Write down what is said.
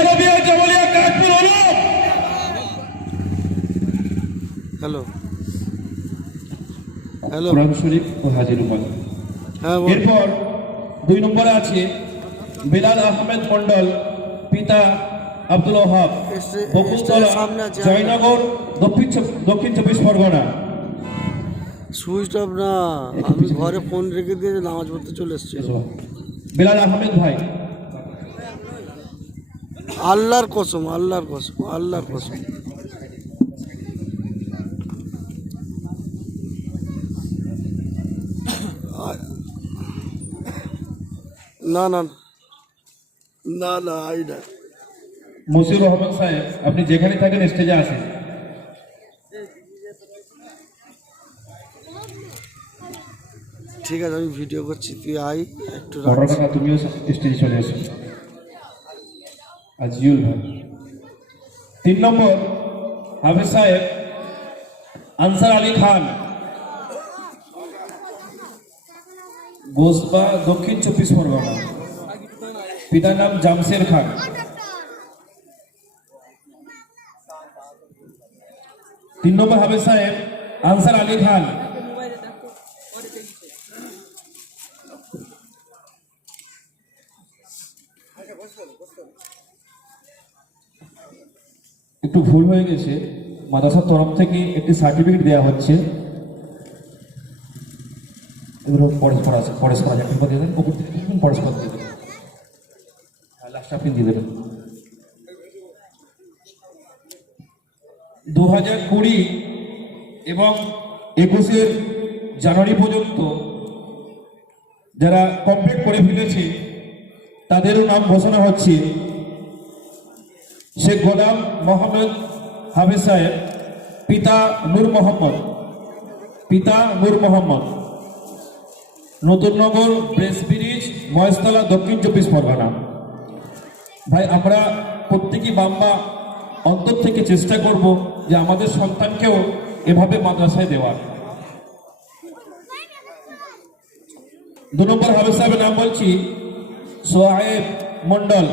আরবিয়া জামালিয়া কাঠপুর হলো। Hello hello. কোরআন শরীফ ও হাজির হ্যাঁ এরপর দুই নম্বরে আছে বিলাল আহমেদ মন্ডল পিতা আব্দুল ওহাব। বকুলতলা। জয়নগর দক্ষিণ দক্ষিণ চব্বিশ পরগনা। সুইচ অফ না। আমি ঘরে ফোন রেখে দিয়ে নামাজ পড়তে চলে এসেছি। বিলাল আহমেদ ভাই। আল্লাহর কসম আল্লাহর কসম আল্লাহর কসম। না না না। না আই না। মসিউর রহমান সাহেব আপনি যেখানে থাকেন স্টেজে আসেন। ঠিক আছে আমি ভিডিও করছি তুই আই একটু রাখ। তুমিও স্টেজে চলে এসো। আজিউল ভাই। তিন নম্বর হাফিজ সাহেব আনসার আলী খান। গোসবা দক্ষিণ চব্বিশ পরগনা। পিতার নাম জামশের খান। তিন নম্বর হাফিজ সাহেব আনসার আলী খান। একটু ভুল হয়ে গেছে। মাদ্রাসার তরফ থেকে একটি সার্টিফিকেট দেওয়া হচ্ছে। এগুলো পরস্পর আছে পরস্পর আছে আপনি দিয়ে দেন ওপর থেকে দেখবেন পরস্পর দিয়ে দেবেন। লাস্ট আপনি দিয়ে দেবেন। দু হাজার কুড়ি এবং একুশের জানুয়ারি পর্যন্ত যারা কমপ্লিট করে ফেলেছে, তাদেরও নাম ঘোষণা হচ্ছে শেখ গোলাম মোহাম্মদ হাফিজ সাহেব, পিতা নূর মোহাম্মদ। পিতা Noor Mohammad. Natunnagar Press Bridge, Maheshtala, Dakshin Chabbish Pargana. ভাই, আমরা প্রত্যেকই বাম্বা অন্তর থেকে চেষ্টা করব যে আমাদের সন্তানকেও এভাবে মাদ্রাসায় দেওয়ার। দু নম্বর হাফিজ সাহেবের নাম বলছি সোহায়েব মন্ডল